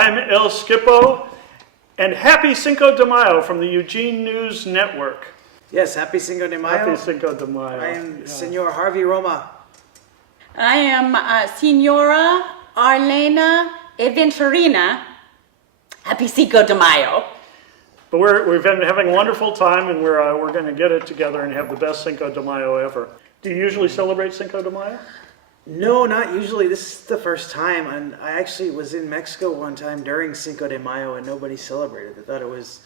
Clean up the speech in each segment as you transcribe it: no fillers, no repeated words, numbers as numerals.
I'm El Skippo, and happy Cinco de Mayo from the Eugene News Network. Yes, happy Cinco de Mayo. Happy Cinco de Mayo. I am Senor Harvey Roma. I am Signora Arlena Eventurina. Happy Cinco de Mayo. But we've been having a wonderful time, and we're going to get it together and have the best Cinco de Mayo ever. Do you usually celebrate Cinco de Mayo? No, not usually. This is the first time, and I actually was in Mexico one time during Cinco de Mayo, and nobody celebrated. They thought it was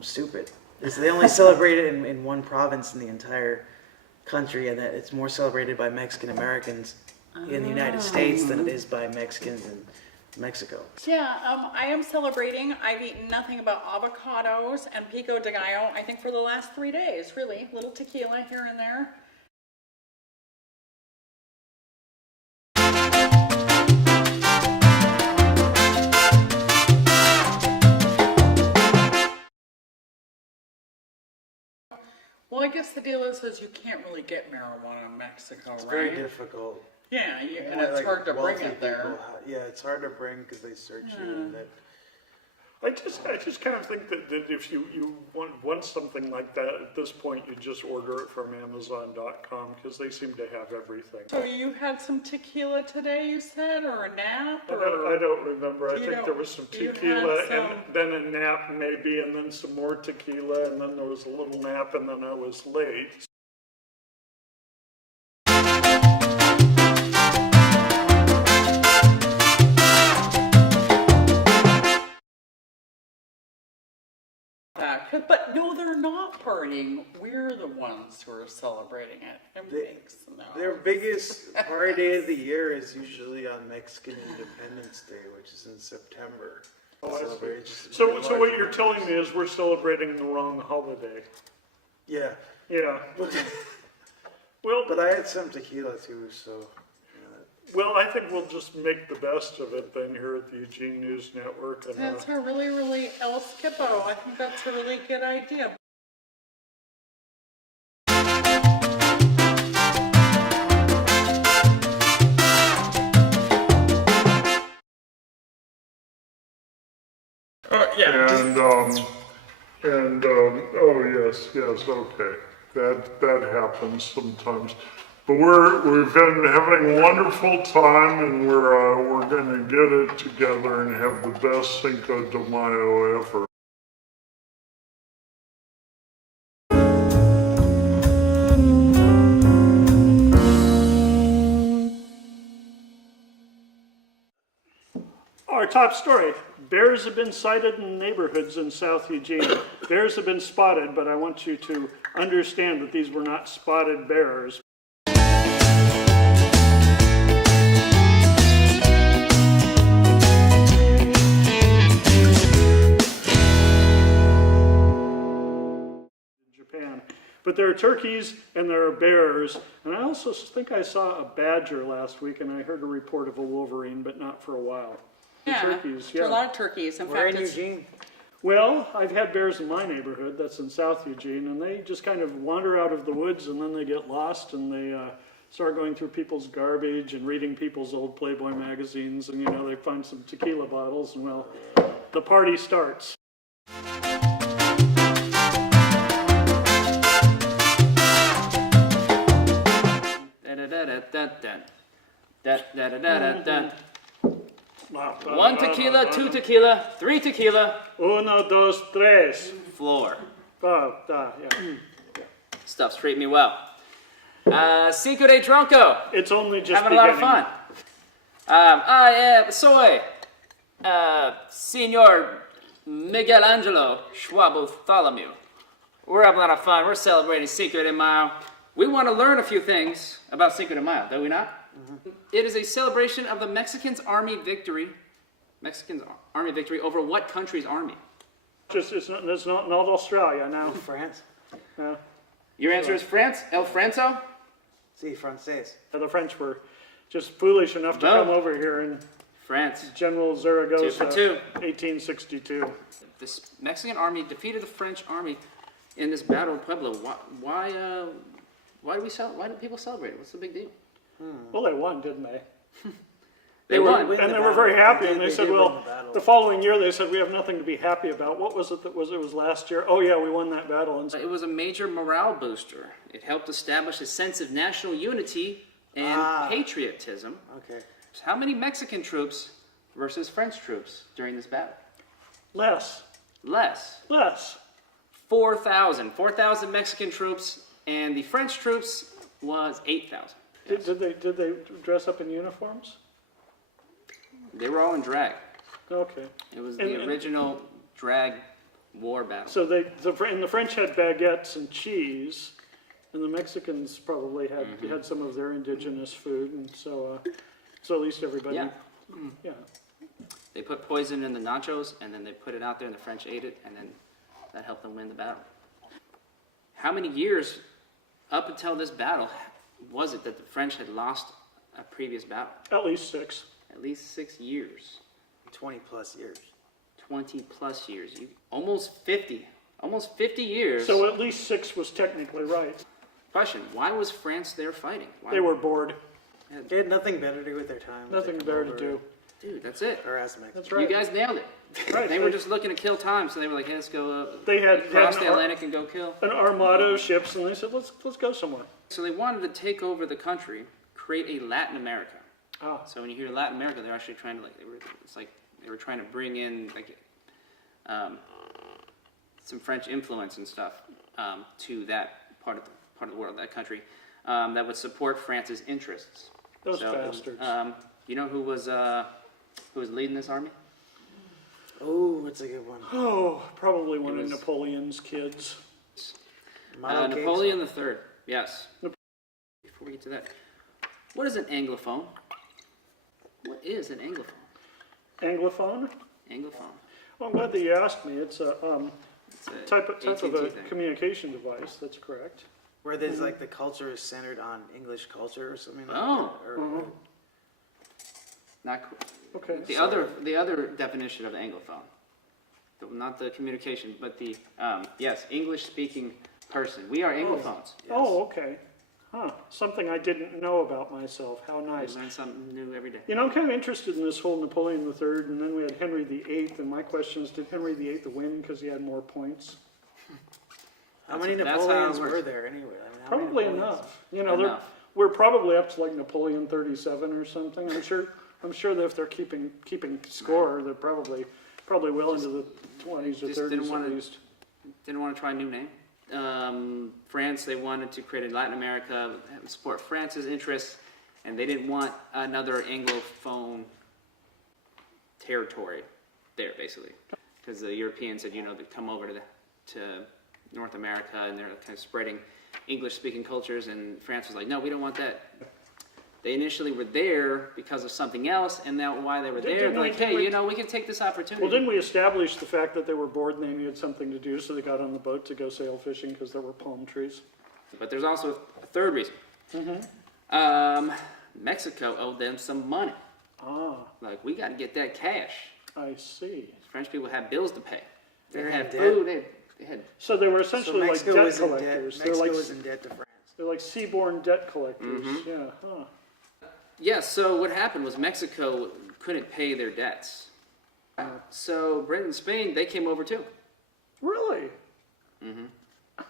stupid. They only celebrate it in one province in the entire country, and that it's more celebrated by Mexican Americans in the United States than it is by Mexicans in Mexico. Yeah, I am celebrating. I've eaten nothing but avocados and pico de gallo, I think, for the last 3 days, really. A little tequila here and there. Well, I guess the deal is you can't really get marijuana in Mexico, It's right? very difficult. Yeah, and Only, it's like, hard to bring wealthy it there. people yeah, it's hard to bring because they search you. And that, I just kind of think that if you want something like that, at this point, you just order it from Amazon.com because they seem to have everything. So you had some tequila today, you said, or a nap? I don't remember. I You think don't- there was some you had tequila some- and then a nap maybe, and then some more tequila, and then there was a little nap, and then I was late. But no, they're not partying. We're the ones who are celebrating it. It makes no. their biggest party of the year is usually on Mexican Independence Day, which is in September. Oh, I see. Celebrates So large what you're numbers. telling me is we're celebrating the wrong holiday. Yeah, Yeah. Well, but I had some tequila too, so. well, I think we'll just make the best of it then here at the Eugene News Network. And, That's a really, really El Skippo. I think that's a really good idea. oh yes, okay. That happens sometimes. But we've been having a wonderful time, and we're going to get it together and have the best Cinco de Mayo ever. Our top story. Bears have been sighted in neighborhoods in South Eugene. Bears have been spotted, but I want you to understand that these were not spotted bears. Japan. But there are turkeys and there are bears, and I also think I saw a badger last week, and I heard a report of a wolverine, but not for a while. Yeah, Turkeys, there are yeah. a lot of turkeys. In We're fact, in it's Eugene. Well, I've had bears in my neighborhood, that's in South Eugene, and they just kind of wander out of the woods, and then they get lost, and they start going through people's garbage and reading people's old Playboy magazines, and they find some tequila bottles, and well, the party starts. One tequila, two tequila, three tequila, Uno, dos, tres. floor. Yeah. Stuff's treating me well. Cinco de Tronco. It's only just Having a lot of beginning. fun. Soy Senor Miguel Angelo Schwabotholomew. We're having a lot of fun. We're celebrating Cinco de Mayo. We want to learn a few things about Cinco de Mayo, do we not? Mm-hmm. It is a celebration of the Mexicans' army victory. Mexicans' army victory over what country's army? It's not Australia now. France. Yeah. Your answer is France? El Franco? Si, francés. The French were just foolish enough to No. come over here in France. General 2 Zaragoza, for 2. 1862. This Mexican army defeated the French army in this battle of Puebla. Why do people celebrate it? What's the big deal? Well, they won, didn't they? They won. And they were very happy, They and they did said, win well, the battle. the following year they said, we have nothing to be happy about. What was it that was, it was last year? Oh yeah, we won that battle. And It was a major morale booster. It helped establish a sense of national unity and patriotism. Okay. How many Mexican troops versus French troops during this battle? less. 4,000. 4,000 Mexican troops, and the French troops was 8,000. Yes. Did they dress up in uniforms? They were all in drag. Okay. It was And- the original drag war battle. So and the French had baguettes and cheese, and the Mexicans probably had some of their indigenous food, and so at least everybody. Yeah. Yeah. They put poison in the nachos, and then they put it out there, and the French ate it, and then that helped them win the battle. How many years up until this battle was it that the French had lost a previous battle? At least 6. At least 6 years. 20 plus years. 20 plus years. Almost 50. Almost 50 years. So at least 6 was technically right. Question, why was France there fighting? Why? They were bored. They had nothing better to do with their time. Nothing better to do. Dude, that's it. Harass Mexico. That's right. You guys nailed it. Right. They were just looking to kill time, so they were like, hey, let's go They had across an the Atlantic and go kill. an armada of ships, and they said, let's go somewhere. So they wanted to take over the country, create a Latin America. Ah. So when you hear Latin America, they're actually trying to they were trying to bring in some French influence and stuff to that part of the world, that country, that would support France's interests. Those bastards. You know who was leading this army? Oh, that's a good one. Oh, probably one It of was- Napoleon's kids. Model cakes? Napoleon III. Yes. Before we get to that, what is an anglophone? What is an anglophone? Anglophone? Anglophone. Well, I'm glad that you asked me. It's a It's a type of AT&T a thing. communication device. That's correct. Where there's like the culture is centered on English culture or something like Oh. that. Or, Not cool. Okay. The other definition of anglophone, not the communication, but the yes, English-speaking person. We are anglophones. Oh, okay. Huh. Something I didn't know about myself. How I nice. learn something new every day. You know, I'm kind of interested in this whole Napoleon III, and then we had Henry VIII, and my question is, did Henry VIII win because he had more points? how many That's how it Napoleons works. were there anyway? I mean, how many Probably Napoleons? enough. You know, Enough. we're probably up to like Napoleon 37 or something. I'm sure that if they're keeping score, they're probably well into the 20s or just 30s didn't at wanna- least. Didn't want to try a new name. France, they wanted to create a Latin America, support France's interests, and they didn't want another anglophone territory there, basically, because the Europeans had, they come over to North America, and they're kind of spreading English-speaking cultures, and France was like, no, we don't want that. They initially were there because of something else, and now why they were there, Didn't they're we- like, didn't hey, we- we can take this opportunity. Well, didn't we establish the fact that they were bored and they needed something to do, so they got on the boat to go sail fishing because there were palm trees? But there's also a third reason. Mexico owed them some money. Ah, Like, we got to get that cash. I see. French people had bills to pay. They They had had food. They had. So they were So essentially like Mexico debt was in debt. collectors. Mexico was in debt to France. They're like seaborne debt collectors. Yeah. Huh. Yeah. So what happened was Mexico couldn't pay their debts. So Britain and Spain, they came over too. Really?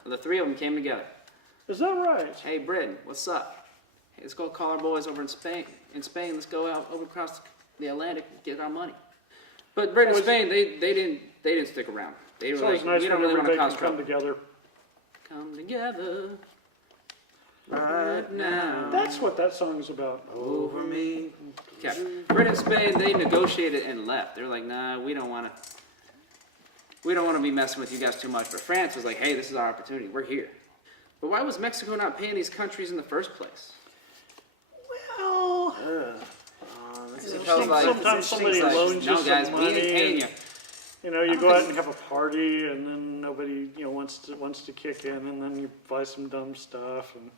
The three of them came together. Is that right? Hey, Britain, what's up? Hey, let's go call our boys over in Spain. Let's go out over across the Atlantic and get our money. But Britain and Spain, they didn't stick around. They were It's always like, nice we don't when really want to everybody cause can come trouble. together. Come together right now. That's what that song's about. Over me. Yeah. Britain and Spain, they negotiated and left. They're like, nah, we don't want to be messing with you guys too much. But France was like, hey, this is our opportunity. We're here. But why was Mexico not paying these countries in the first place? Well, This It is felt like- sometimes somebody loans you no, some guys, we money. ain't paying you. You know, you go out and have a party, and then nobody, wants to kick in, and then you buy some dumb stuff. And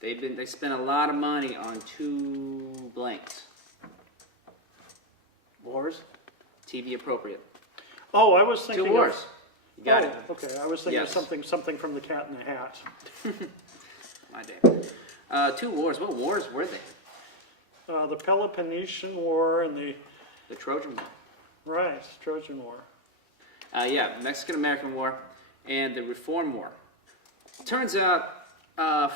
They spent a lot of money on two blanks. wars. TV appropriate. oh, I was thinking Two wars. of. You got oh, it. Okay, I was thinking Yes. of something from the Cat in the Hat. My day. Two wars. What wars were they? The Peloponnesian War and the Trojan War. right Trojan War. Yeah, Mexican-American War and the Reform War. Turns out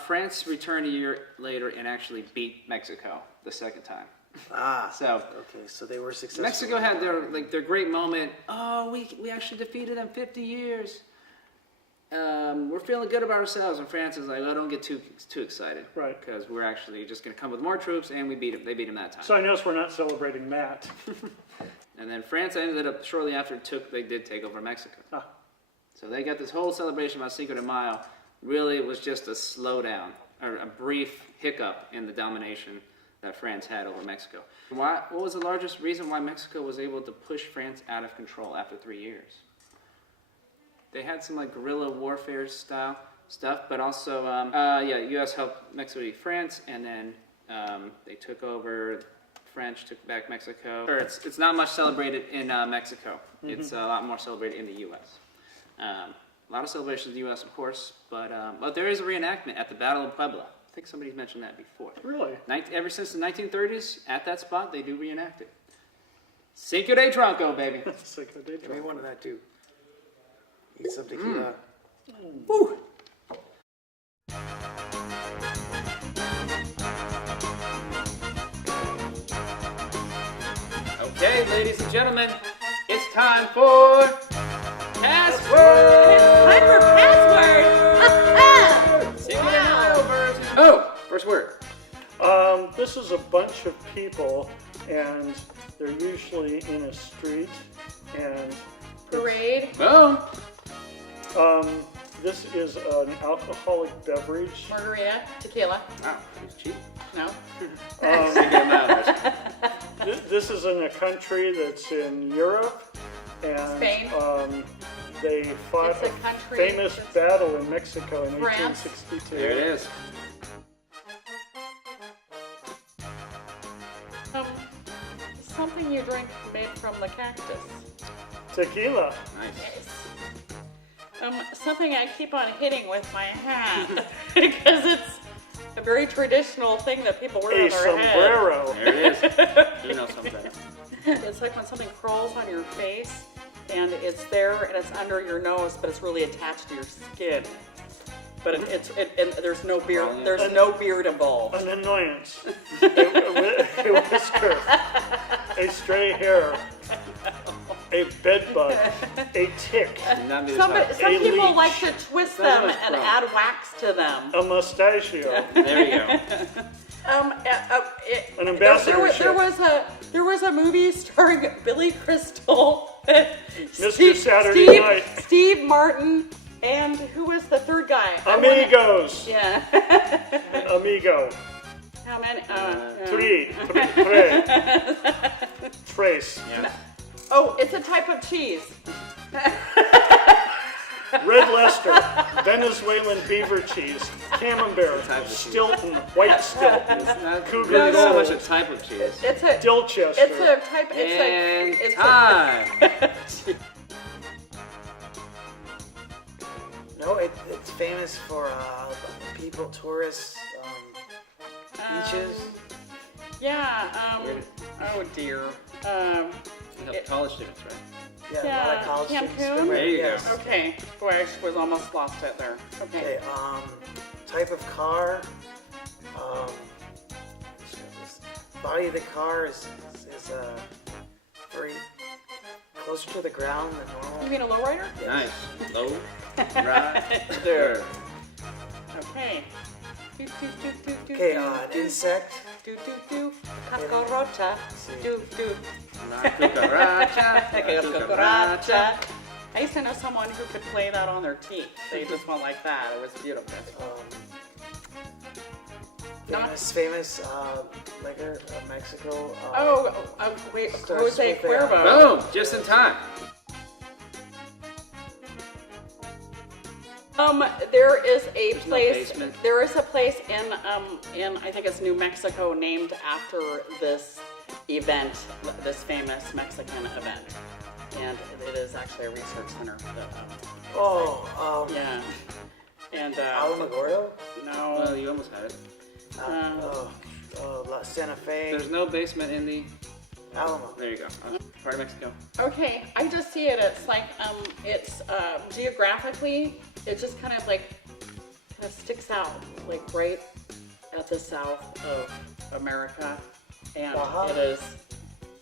France returned a year later and actually beat Mexico the second time. Ah, So okay, so they were successful. Mexico had their great moment. Oh, we actually defeated them 50 years. We're feeling good about ourselves. And France is like, oh, don't get too excited. Right. Because we're actually just going to come with more troops, and we beat them. They beat them that time. So I notice we're not celebrating that. And then France ended up, shortly after, they did take over Mexico. Ah. So they got this whole celebration about Cinco de Mayo. Really, it was just a slowdown, or a brief hiccup in the domination that France had over Mexico. What was the largest reason why Mexico was able to push France out of control after 3 years? They had some like guerrilla warfare style stuff, but also, U.S. helped Mexico beat France, and then they took over. French took back Mexico. It's not much celebrated in Mexico. Mm-hmm. It's a lot more celebrated in the U.S. A lot of celebrations in the U.S., of course, but there is a reenactment at the Battle of Puebla. I think somebody's mentioned that before. Really? Ever since the 1930s, at that spot, they do reenact it. Cinco de Tronco, baby. Cinco de Give me Mayo. one of that too. Eat some tequila. Woo! Okay, ladies and gentlemen, it's time for password. Time for password. Cinco de Mayo version. Oh, first word. This is a bunch of people, and they're usually in a street, and Parade, Boom. this is an alcoholic beverage. margarita, tequila. Wow, he's cheap. No. Cinco de Mayo version. This is in a country that's in Europe, and Spain. They fought It's a a country famous that's- battle in Mexico in France. 1862. There it is. Something you drink made from the cactus. Tequila. Nice. Something I keep on hitting with my hand because it's a very traditional thing that people wear A on their head. sombrero. There it is. You know something. It's like when something crawls on your face and it's there and it's under your nose, but it's really attached to your skin. But and there's no beard. Well, yeah. There's no beard involved. An annoyance. a whisker. A stray hair. A bed bug. A tick. Not me to Some talk. people leech. like to twist That's them what it's and from. add wax to them. A mustachio. There you go. An ambassadorship. There was a movie starring Billy Crystal, Mr. Saturday Night. Steve Martin, and who was the third guy? Amigos. Yeah. Amigo. How many? Tres. Yeah. Oh, it's a type of cheese. Red Leicester. Venezuelan beaver cheese. Camembert. type of cheese. Stilton. White Stilton. It's not Cougar really so Gold. much a type of cheese. It's a Dilchester. It's a type. And It's time. No, it's famous for people, tourists, beaches. Yeah. Oh dear. You help college students, right? Yeah, a lot Yeah, of college students. Cancun? go There you yes. go. Okay. Boy, I was almost lost it there. Okay. Okay, type of car. Body of the car is very closer to the ground than You normal. mean a lowrider? Nice. Low. Right there. Okay. Do, do, do, do, do, Okay, do, an do, insect. do, do, do. Cucaracha. Do, do. Cucaracha. Cucaracha. I used to know someone who could play that on their teeth. They just went like that. It was beautiful. Famous liquor of Mexico. Wait, Starts Jose with a- Cuervo. Boom. Just in time. There is a no place. basement. There is a place in I think it's New Mexico named after this event, this famous Mexican event, and it is actually a research center. Yeah, and Alamogordo? no, Well, you almost had it. Oh, Santa Fe, There's no basement in the. Alamo. There you go. Part of Mexico. Okay, I just see it. It's like it's geographically, it just kind of sticks out, like right at the south of America, and Baja? it is.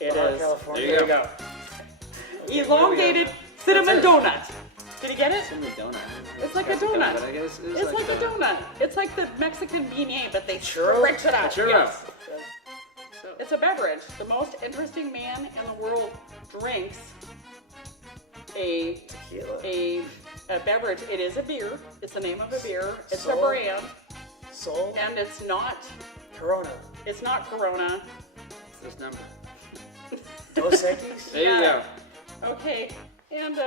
Baja, California. There you go. Elongated cinnamon donut. Did you get it? Cinnamon donut. It's like a donut. But I guess It's like a donut. It's like the Mexican beignet, but they Churro? stretch it out. Churro. Yes. It's a beverage. The most interesting man in the world drinks a beverage. It is a beer. It's the name of a beer. It's a Sol? brand, Sol, and it's not. Corona, It's not Corona. It's this number. Dos Equis. There you go. Okay, and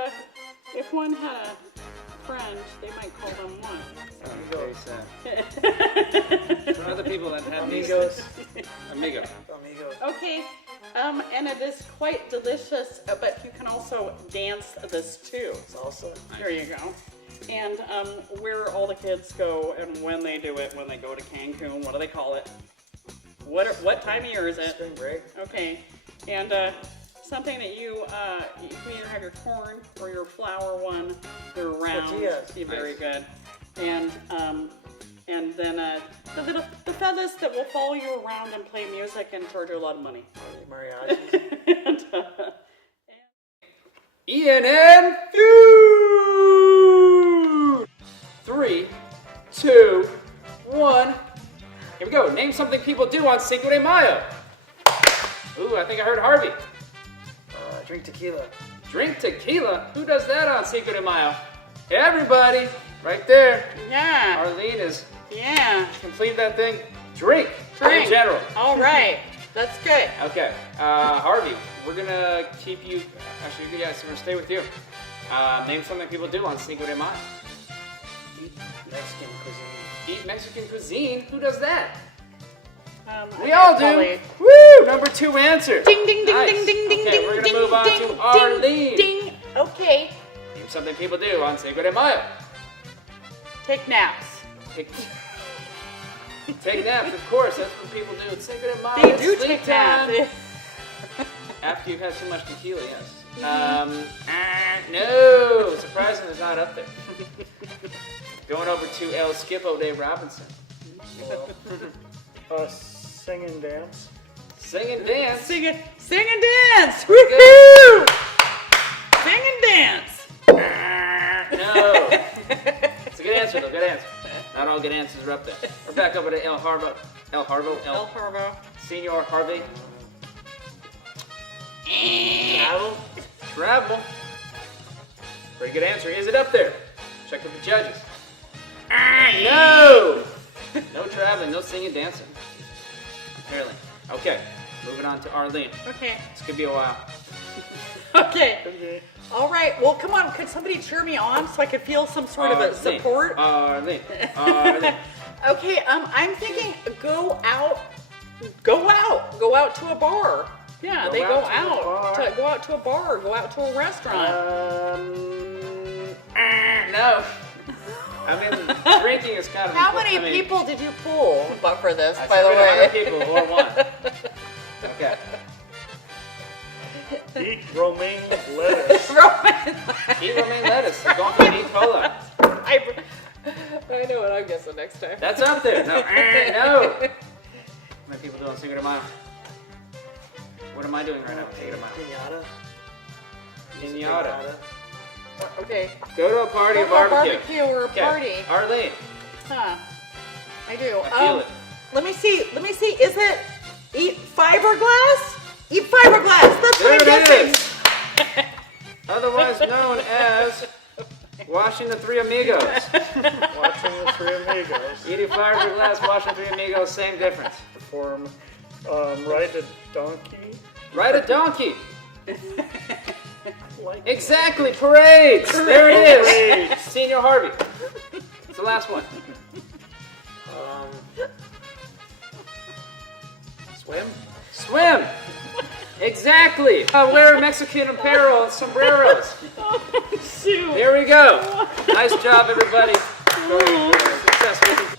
if one had a friend, they might call them one. Very sad. For other people that have Amigos. Amigo. Amigos. Okay, and it is quite delicious, but you can also dance this too. Salsa. There you go. And where all the kids go and when they do it, when they go to Cancun, what do they call it? What time of year is it? Spring break. Okay, and something that you can either have your corn or your flour one. They're round. Tortillas. Be very good. And then the fellas that will follow you around and play music and charge you a lot of money. Mariachi. And, ENN Food! 3, 2, 1. Here we go. Name something people do on Cinco de Mayo. Ooh, I think I heard Harvey. Drink tequila. Drink tequila? Who does that on Cinco de Mayo? Everybody, right there. yeah, Arlene is yeah. complete that thing. Drink. Drink. In general. All right, that's good. Okay, Harvey, we're gonna keep you. Actually, yes, we're gonna stay with you. Name something people do on Cinco de Mayo. Eat Mexican cuisine. Eat Mexican cuisine. Who does that? We I all do. probably- Woo! Number 2 answer. Ding ding ding Nice. ding ding ding Okay, ding we're gonna ding move on ding to ding Arlene. ding. Okay, Name something people do on Cinco de Mayo. take naps. Take naps, of course. That's what people do at Cinco de Mayo. They It's do sleep take time. naps. After you've had too much tequila, yes. No, surprisingly, it's not up there. Going over to El Skippo Dave Robinson. Sing and dance. Sing and dance. Sing and dance. Woohoo! Sing and dance. No. It's a good answer, though. Good answer. Not all good answers are up there. We're back over to El Parvo. Senior Harvey. Travel. Pretty good answer. Is it up there? Check with the judges. No! No traveling, no singing, dancing. Apparently. Okay, moving on to Arlene. Okay. This could be a while. Okay. All right. Well, come on. Could somebody cheer me on so I could feel some sort of a support? Arlene. Okay. I'm thinking go out to a bar. Yeah, Go they out go to a out bar. to go out to a bar, go out to a restaurant. No. I mean, drinking is kind of. How many people did you pull but for this, I by said the we had way? 100 people or one. Okay. Eat romaine lettuce. Eat romaine lettuce. Don't for E. coli. I know what I'm guessing next time. That's up there. No. No. How many people do on Cinco de Mayo? What am I doing right now? Cinco de Mayo. Pinata. Pinata. Okay. Go to a party or Go to a barbecue. or a Okay. party. Arlene, Huh. I do. I feel it. Let me see. Is it eat fiberglass? Eat fiberglass. That's There what I'm it guessing. is. Otherwise known as washing the Three Amigos. Watching the Three Amigos Eating fiberglass, washing Three Amigos, same difference. perform Ride a Donkey. Ride a donkey. Like Exactly, parades. There it is. Senior Harvey. It's the last one. Swim. Swim. Exactly. Wear Mexican apparel and sombreros. Shoot. There we go. Nice job, everybody. Success with it.